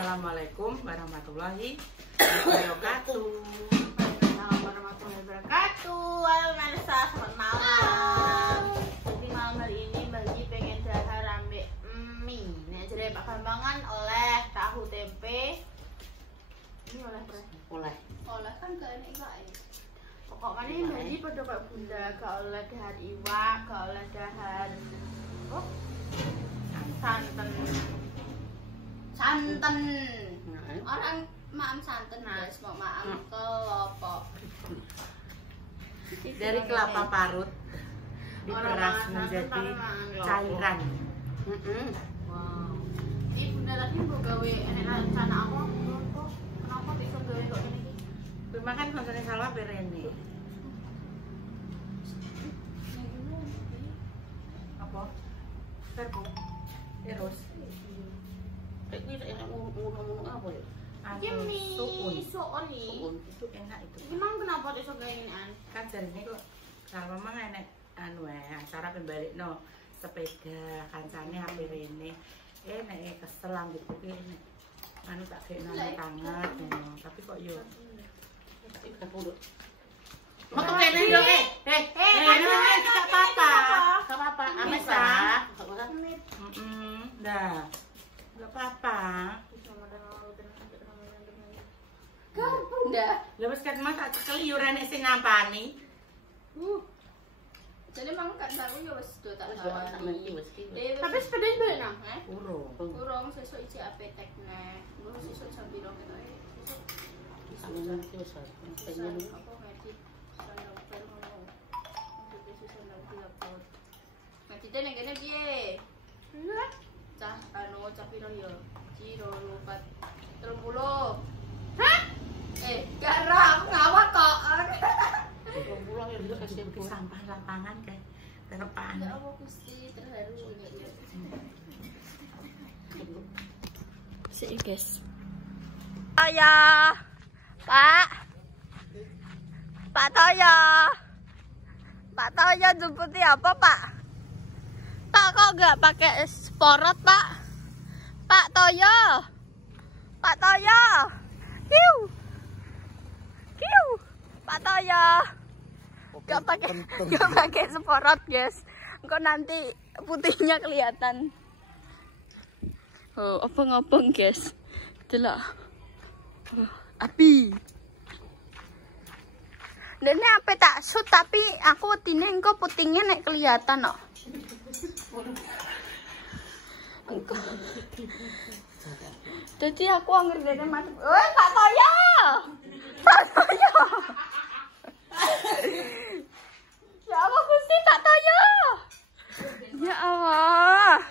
Assalamualaikum warahmatullahi wabarakatuh. Assalamualaikum warahmatullahi wabarakatuh. Halo Narsa, selamat malam. Jadi malam hari ini Mbak Ji pengen dahar ambek mie. Nek jere Pak Gambangan oleh tahu tempe. Ini oleh berapa? Oleh kan gak enak iwak ya. Pokok mana Mbak Ji pada kayak bunda, gak oleh dahar iwak, gak oleh dahar santen. Orang maam santen guys, mau maam kelopo. Dari kelapa parut diperas menjadi cairan. Wow. Ini bunda tadi mau gawe enek rencana apa? Kenapa bisa gawe kok ini? Makan konsernya salwa berene. Apa? Serbu. Terus. Ini enak ngomong apa ya? Ini soon Itu enak itu. Emang kenapa bisa gawe ini an? Kan jarine kok salwa mah enek anu acara pembalikno sepeda kancane hampir rene. Nek kesel gitu ki nek anu tak kena tangan tapi kok yo mau kene yo gak apa-apa. Gak apa-apa. Ames ah. Dah. Gak apa-apa. Kan bunda. Lah wis kat mah tak cekel yo rene sing ngampani. Jadi mang kan baru ya wis do tak Nanti wis ki. Tapi sepeda beli nang, Urung sesuk iki apetek neh. Nggo sesuk jam 2 gitu ya. Sesuk nanti wis pengen apa medit saya open ngono. Untuk sesuk nanti upload. Medit ning kene piye? Iya. Cah anu cah piro ya? 0 4 30. Hah? Gara aku ngawak kok. pulang ya udah kasih sampah lapangan kayak terepan. Ya Allah Gusti terharu ini. Sik guys. Toyo. Pak. Pak Toyo. Pak Toyo jemputi apa, Pak? Pak kok enggak pakai sporot, Pak? Pak Toyo. Pak Toyo. Hiu. Hiu. Pak Toyo. Gak pakai sporot guys, kok nanti putihnya kelihatan. Oh, obong-obong guys, delok. Api. Dene apa tak shoot tapi aku wedine engko putingnya nek kelihatan kok. Jadi aku angger dene macet. Woi, Pak Toyo. Pak Toyo. Ya Allah Gusti Kak Toyo. Ya Allah.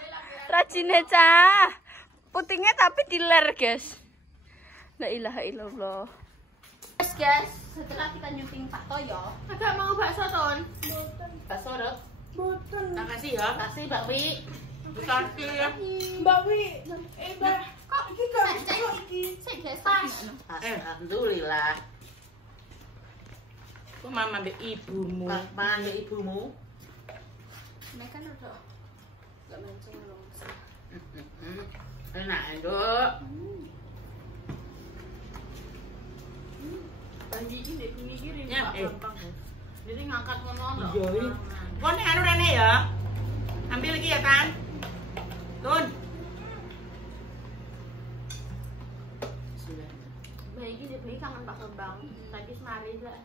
Rajine cah. Putingnya tapi diler, guys. La ilaha illallah. Guys, setelah kita nyuping Pak Toyo, agak mau bakso ton. Bakso dok. Boten. Makasih ya. Makasih Mbak Wi. Dikasih ya. Mbak Wi. Mbak. Kok iki kok iki? Sik guys. Alhamdulillah. Kok mama mbek ibumu? Mama mbek ibumu? Mereka udah enggak mancing loh. Enak, Nduk. Tadi ini mikirin Ya, gampang. Jadi ngangkat ngono enggak? Iya. Kok nek anu rene ya? Ambil lagi ya, Tan. Tun. Bayi beli kangen Pak Kembang. Tadi semari lah.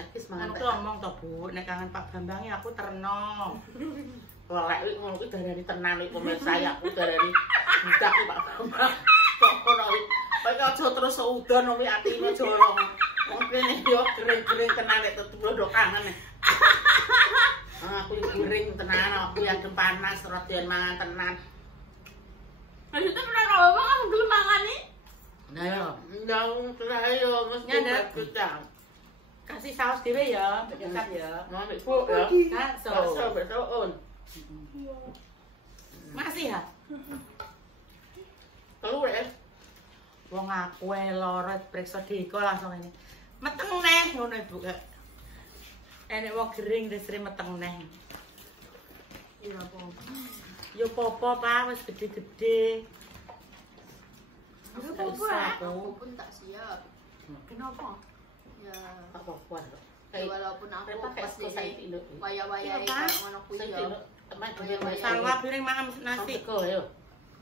Aku ngomong toh Bu, nek kangen Pak Bambang ya aku terno. Lek iki ngono kuwi darani tenan iki pemirsa ya aku darani budak Pak Bambang. Kok ngono iki. Kok aja terus udan kuwi atine jorong. Wong kene yo gering-gering tenan nek tetep kangen. Aku iki gering tenan aku yang panas radian mangan tenan. Maksudnya pernah ngomong kamu gelem mangan nih? Nah yo, ndang yo mesti kita. Kasih saus dhewe ya, kecap ya. Mau mbek Bu ya. Nah, saus. Masih ya? Telu ya. Wong aku lara priksa diko langsung ini. Meteng neh ngono Ibu. Enek wong gering desre meteng neh. Ya apa? Ya apa Pak, wis gede-gede. Aku pun tak siap. Kenapa? Ya. Tak apa-apa. Walaupun aku pas ini waya-waya ngono kuwi ya. Sangwa piring mangan nasi kok yo.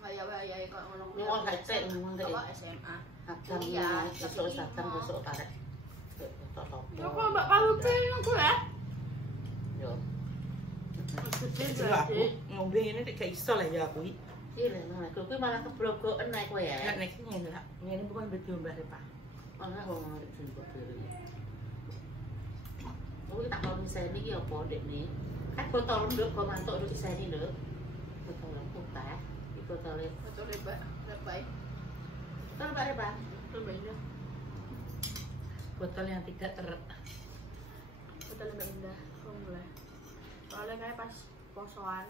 Waya-waya kok ngono kuwi. Wong hecek ngomong dek. SMA. Kadang ya besok tarik. Ya kok Mbak Palupe nunggu ya? Yo. Aku ngombe ini gak iso lah ya aku. Iya, aku malah keblogoken naik kowe ya. Nek ngene lah. Ngene bukan video Mbak Repa. Malah wong ngarep jumbo dhewe. Oh, tak kalau misalnya ini apa dek nih? Kan botol nduk kok mantuk nduk iseni nduk. Botol putih, iki botolnya lebar. Botol Pak. Indah. Botol yang tidak Botol indah. Alhamdulillah. Soalnya kayak pas posoan.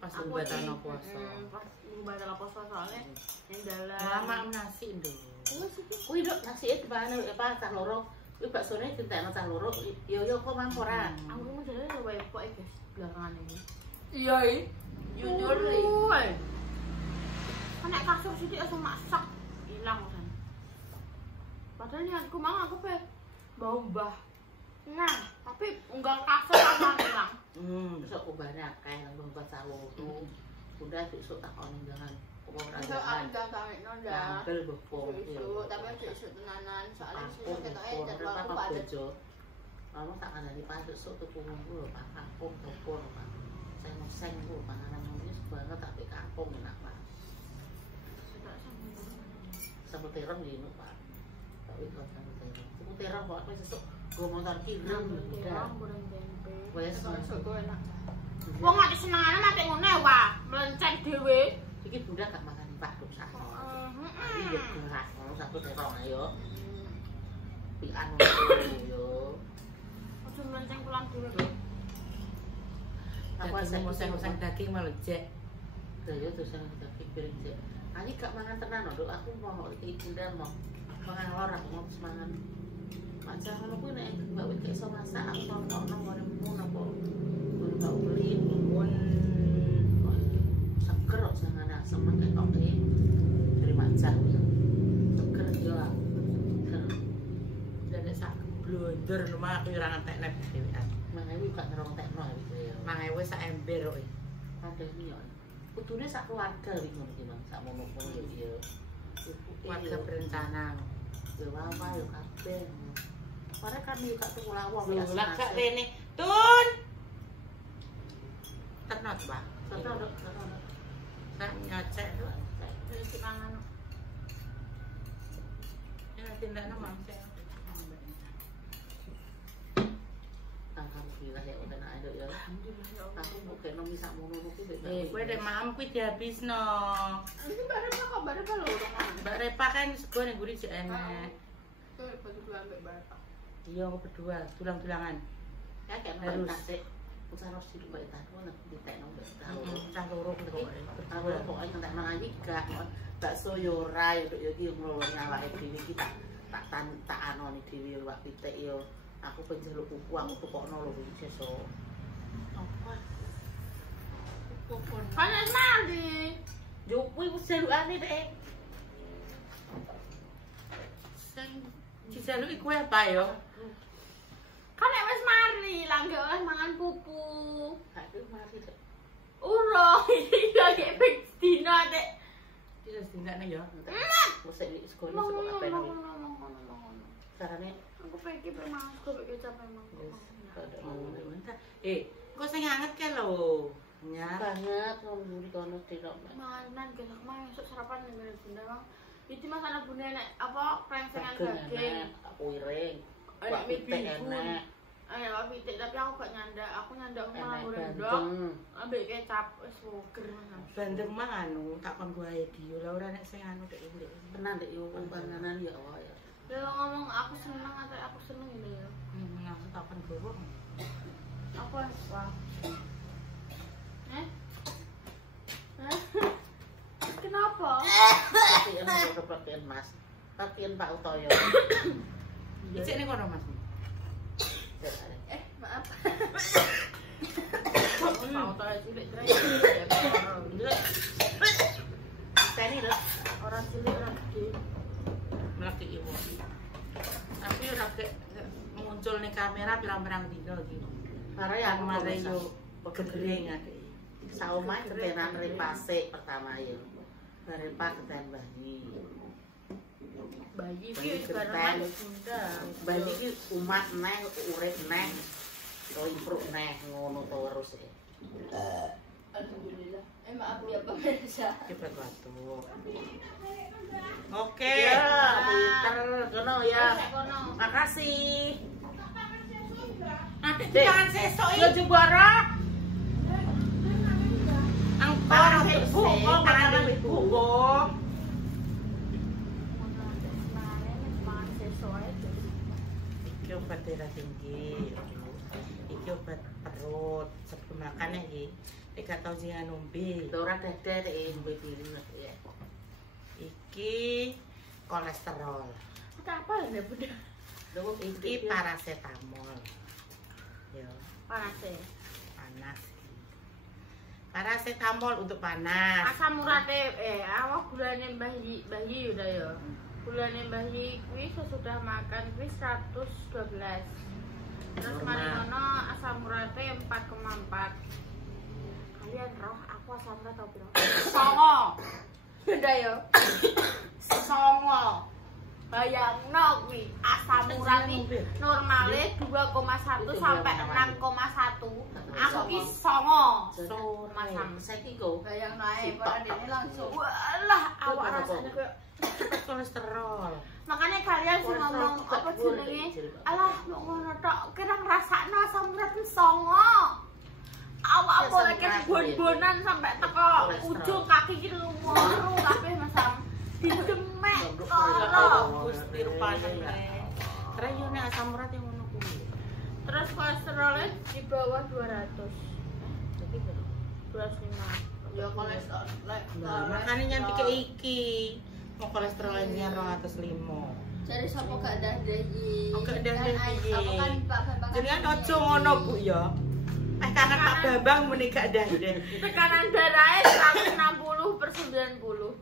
pas batal puasa. Pas batal puasa soalnya yang dalam. Lama nasi nduk. Kuwi nduk nasi itu bahan apa cah loro. Kuwi baksone dintekno cah loro. Yo kok mampora. Aku mau jadi coba epok guys belakangan ini. Iya Jujur nih. Kan nek kasur sithik langsung masak hilang kan. Padahal niatku mang aku pe bau mbah. Nah, tapi unggal kasur sama hilang. Besok ubahne akeh nang mbah cah loro. Bunda besok tak ono jangan. Wong ra Besok aku gak nonda. Bel bopong. Besok tapi besok tenanan soalnya besok ketoke jadwal aku padet. Kamu tak ada di pasar sok tuku mulu, pak kampung topor pak. Saya mau seng bu, panganan ini banget tapi kampung enak pak. Sambal terong gini pak. Tapi kalau sambal terong, sambal terong kok aku sesuk gue motor kirim udah. Goreng tempe. Wes Sok enak. Wong gak senengane mate ngono wae, melenceng dhewe. Iki bunda gak makan pak dosa. Iya gerak, ngono sambal terong ayo. Pi anu yo. Melenceng pulang dulu deh. Aku oseng-oseng daging malah jek. Yo terus yang daging piring jek. Ani gak mangan tenan lho, aku mau iki bunda mau mangan lor aku mau semangan. Macam ngono kuwi nek Mbak Wit gak iso masak, aku mau ono ngoremu napa. Mbak beli pun seger kok jangan asem ketok dari macam seger yo. Dan sak blonder rumah aku ora ngentekne dhewean. Mangewu gak ngerontekno iki ya. Mangewu sak ember kok. Padahal yo. Kudune sak keluarga iki ngono iki, Mang. Sak mono-mono yo. Keluarga berencana. Yo apa yo kabeh. Ora kan yo gak tuku lawang ya. Lah gak rene. Tun. Tenot, Pak. Tenot. Sak nyocek lho. Wis mangan. Ya tindakno Mang. Alhamdulillah ya udah nak ada ya. Aku mau kena misak mono kuwi mbek. Kowe dek mam kuwi dihabisno. Iki Mbak Repa kok Mbak Repa lho kan. Mbak Repa kan sego ning guri jek enek. Kowe berdua ambek Mbak Repa. Iya, aku berdua, tulang-tulangan. Ya kayak harus tasik. Usah harus di mbak itu aku ditekno mbak tahu. Cah loro kok. Aku pokoke ngentek mangan iki gak bakso yo ora yo iki nglolong awake dhewe iki tak anoni dhewe wak pitik yo. Aku penjeluk kuku aku tukokno lho iki sesuk. Apa? Kupon. Panas mandi. Yo kuwi wis jalukane dek. Sing dijaluki kuwi apa yo? Kan nek wis mari, langge oleh mangan pupu. Aku mari dek. Urung, iki lagi ping dina dek. Iki wis dindakne yo. Wis iki sekolah kok apa nang. Carane aku pengen permangan kok kecap memang. Kok sing anget ke lho. Nyar. Banget wong mburi kono dirok. Mangan gesek mah esuk sarapan ning Bunda Bang. Iki Mas ana bune nek apa krengsengan daging. Piring. Enak pitik enak. Wak pitik tapi aku gak nyandak. Aku nyandak malah rendang. Ambek kecap wis seger Mas. Bandeng mah anu tak kon gawe dia lha ora nek sing anu dek ndek. Tenan dek yo panganan ya wae. Ya ngomong aku seneng atau aku seneng gitu ya. Aku tak kon gawe. Apa? Kenapa? Pakaian kok pakaian Mas. Pakaian Pak Utoyo. Icek ning kono Mas. Maaf. Pak Utoyo cilik trek. Tani lho. Ora Ora cilik ora gede. Melaki iwo. Tapi ora muncul ning kamera pirang-pirang dino iki. Karena yang mare yo pegedring ade. Saomah ketenan repase pertama yo. Repa keten bayi. Bayi iki barengan bunda. Bayi iki umat neh, urip neh. Improve neh ngono terus e. Alhamdulillah. Maaf ya pemirsa. Cepet batuk. Oke, pinter kono ya. Makasih. Nanti jangan sesok iki. Yo jebara. Angkor buku, kangen buku. Iki obat darah tinggi. Iki obat perut. Sebelum makan iki. Nek tau sing ngombe. Ora dadah nek ngombe piring ya. Iki kolesterol. Apa ya bunda? Iki paracetamol. Yo, Panas ya. panas. Paracetamol untuk panas. Asam urate awak gulane bayi udah ya. Gulane bayi kuwi sesudah makan kuwi 112. Terus mari ngono asam urate 4,4. Kalian roh aku asam urat tau piro? 9. Beda ya. 9. Bayangno kuwi asam urat iki normale 2,1 sampai 6,1. Aku ki 9. Masam saiki go. Bayangno ae kok dene langsung. Walah awak rasane koyo kolesterol. makanya kalian sih ngomong apa jenenge? Alah mau ngono tok, kira ngrasakno asam urat 9. Awak apa lek bon-bonan sampai teko ujung kaki iki lumaru kabeh masam. Didemek karo. Gusti rupane. Rayone asam urat yang ngono kuwi. Terus kolesterolnya di bawah 200. Iki berapa? 205. Ya kolesterol. Makane nyampe ke iki. Mau kolesterolnya 205. Cari sapa gak dadah iki. Oh, gak dadah iki. Apa kan Pak Bambang. Jenengan aja ngono, Bu ya. Kangen Pak Bambang muni gak dadah. Tekanan darahnya 160/90.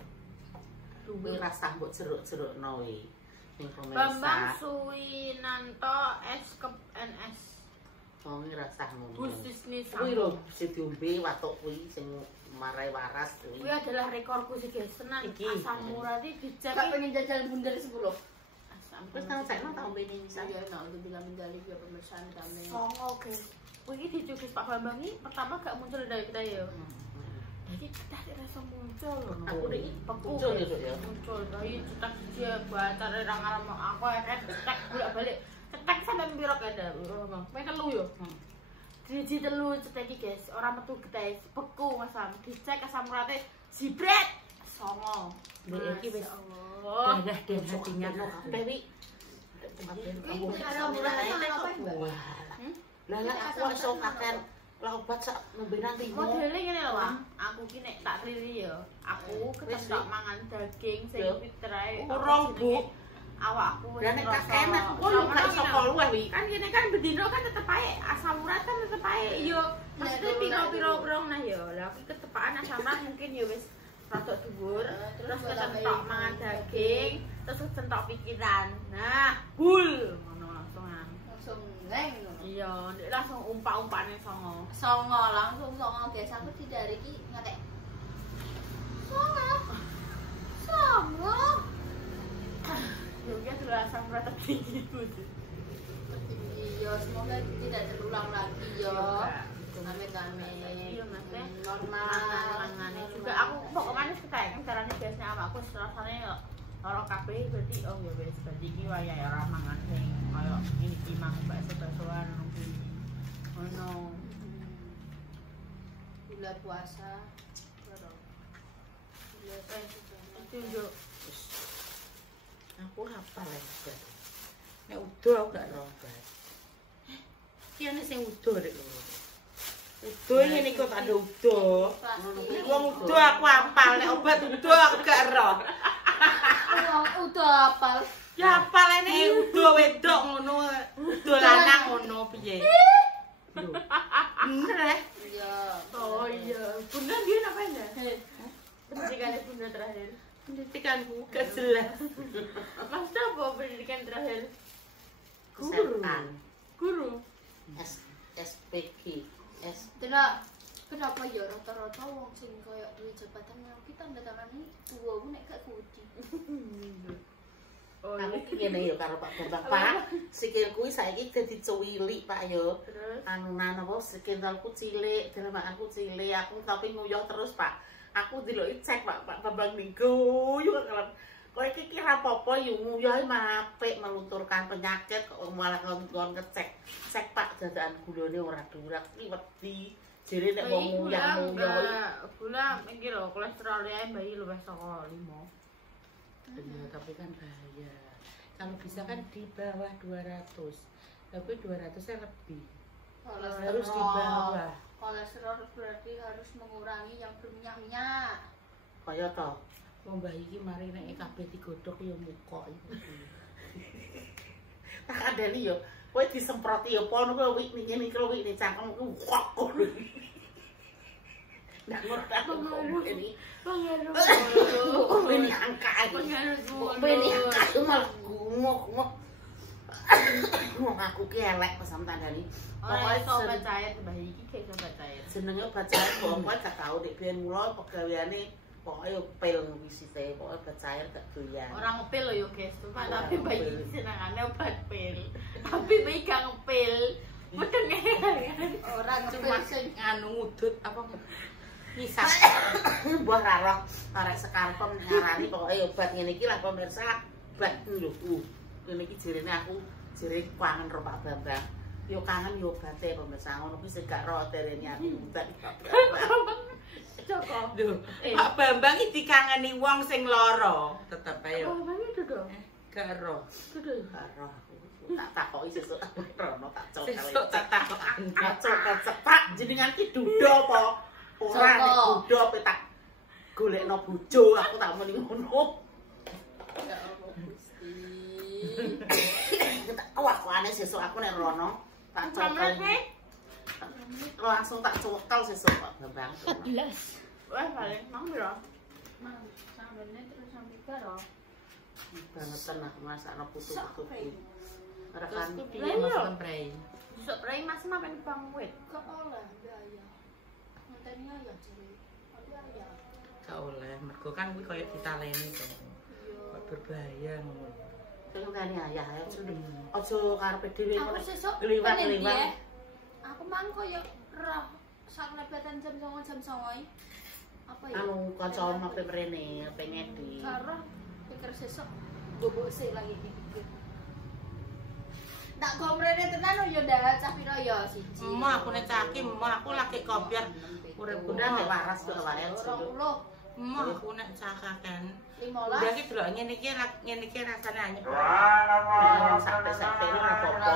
Duwe rasa mbok jeruk-jerukno wi. Ning Bambang pemirsa. Suwinanto Eskep NS. Wong rasa ngono. Bisnis Kuwi lho sing diombe watuk kuwi sing marai waras kuwi. Kuwi adalah rekorku sih guys. Tenan Iki. asam urat iki dicek. Kak pengen jajal bundar 10. Asam Terus tau sakno tak ombe ning Saya nak untuk bilang menjali biar pemirsa kami. songo guys. Kuwi iki dicukis Pak Bambang iki pertama gak muncul dari kita ya. Jadi kita rasa muncul. Aku iki Beku, muncul guys. gitu ya. Muncul dari cetak dia baca orang alam aku cetak bolak-balik. Cetak sampai mbirok ada. Kowe telu yo. Driji telu cetek iki guys, ora metu guys. Beku masam. Dicek asam urate jibret 9. Mbek iki wis Allah. dadah hatinya kok kabeh wi. Kamu asam uratnya apa? Lah lah aku iso kaken lah obat sak nembe nanti mau. Modele ngene lho, Wak. Aku ki nek tak rili ya. Aku kecentok mangan daging sing fitrae. Urung, Bu. Awakku Lah nek tak enak kok lu gak iso luweh wi. kan kene kan bedino kan tetep ae asam urat kan tetep ae yo mesti piro-piro brong nah yo lah aku ketepaan asam urat mungkin yo wis rada dhuwur terus kecentok mangan daging terus kecentok pikiran nah bul ngono langsungan Langsung neng. iya ndek langsung umpak-umpakne songo Langsung songo guys. Aku tidak hari ini ngatek. Songo. yo ya sudah asam urat tinggi itu Iya, semoga tidak terulang lagi yo. Amin amin. iya mas teh Normal. mangan juga aku pokoknya ketek carane biasanya awakku rasane ora kabeh berarti oh ya wis berarti iki wayahe ora mangan sing kaya iki mang bakso-baksoan ono Gula puasa. itu yo Aku hafal aja. Nek udo aku gak robat. Ki ana sing udo rek lho. Udo ngene kok tak ada udo. Wong udo aku hafal nek obat udo aku gak roh. Udah apal. Ya hafal ene udo wedok ngono. Udo lanang ngono piye. Lho. Bener ya? Iya. oh iya bunda dia ngapain ya pendidikannya bunda terakhir Pendidikan pendidikanku gak jelas. Mas apa pendidikan terakhir? Kesehatan. Guru. SPG. Kenapa ya rata-rata wong sing koyo duwe jabatan ngono ki tanda tangane tuwa ku nek gak kudi. Oh, Aku ki ngene ya karo Pak Bambang, Pak. Sikilku saiki dadi cuwilik, Pak yo. terus Anunan apa sikilku cilik, delemakanku cilik, aku tapi nguyuh terus, Pak. Aku diloki cek Pak Bambang niku yo kan. Kowe iki kira apa-apa yo nguyuh apik melunturkan penyakit kok malah kon ngecek. Cek Pak dadaan gulane ora durak iki wedi. Jere nek wong nguyuh gula iki lho kolesterolnya bayi luwih saka 5. Ya, tapi kan bahaya. Kalau bisa kan di bawah 200. Tapi 200-nya lebih. Harus di bawah. Kolesterol berarti harus mengurangi yang berminyak-minyak. kaya to. Wong mbah iki mari nek kabeh digodhog ya muka iku. Tak kandhani yo. Kowe disemproti yo apa kowe wik ngene iki lho wik cangkemku kok ngono. Ndak ngerti ini. Ini angka ini. Ini angka malah gumuk. Aku ki elek pesan tandani. Ora iso percaya mbah iki gak iso percaya. Jenenge bacaan pokoke gak tau nek biyen mulo pegaweane pokoke yo pil wisite, pokoke bacaan gak doyan. Ora ngepil lho yo guys, Pak, tapi mbah iki senengane obat pil. Tapi mbah iki gak ngepil. Medenge Ora Cuma ngepil sing anu ngudut apa ngisap. Mbah ra roh arek sekarpem ngarani pokoke obat ngene iki lah pemirsa, obat lho. Ngene iki jerene aku jere kangen karo Pak Bambang. Yo kangen yo obate pemirsa ngono kuwi sing gak roh derene aku obat. Joko. Lho, Pak Bambang iki dikangeni wong sing lara, tetep ae. Oh, mbah itu dong. Gak roh. Kudu. Gak roh aku. Tak takoki sesuk aku rono tak cok. Sesuk tak takokan. Cok Pak jenengan ki duda apa? Ora nek duda pe tak golekno bojo aku tak muni ngono. ya Allah Gusti. Wah, aneh sesuk aku nek rono tak cokal. Langsung tak cokal sesuk Pak Bambang. 14. Wah, paling mang piro? Mang, sambelnya terus sampai karo. Bangetan aku masakno putu-putu. Sampai. Ora Terus kan ku piye masukkan prei? Besok prai Mas makan bang wit. Gak oleh biaya. Ngenteni ya jare. Ada ya. Gak oleh, mergo kan kuwi koyo ditaleni to. Iya. Kok berbahaya ngono. sing tani ayah ae aja karepe dhewe Aku sesuk liwat-liwat. pengen, aku mang koyo roh sak lebatan jam 09.00 jam 09.00. Apa ya? Anu kanca mape mrene pengen di. Karo pikir sesuk bobok sih lagi pikir. Tak gomrene tenan yo ndak cah piro yo siji. Emak aku nek caki, emak aku lagi kopiar urip kuda nek waras kok wae. 20, Emak aku nek cakaken. 15. Udah iki delok ngene iki rasane anyep. Sampai-sampai ora apa-apa.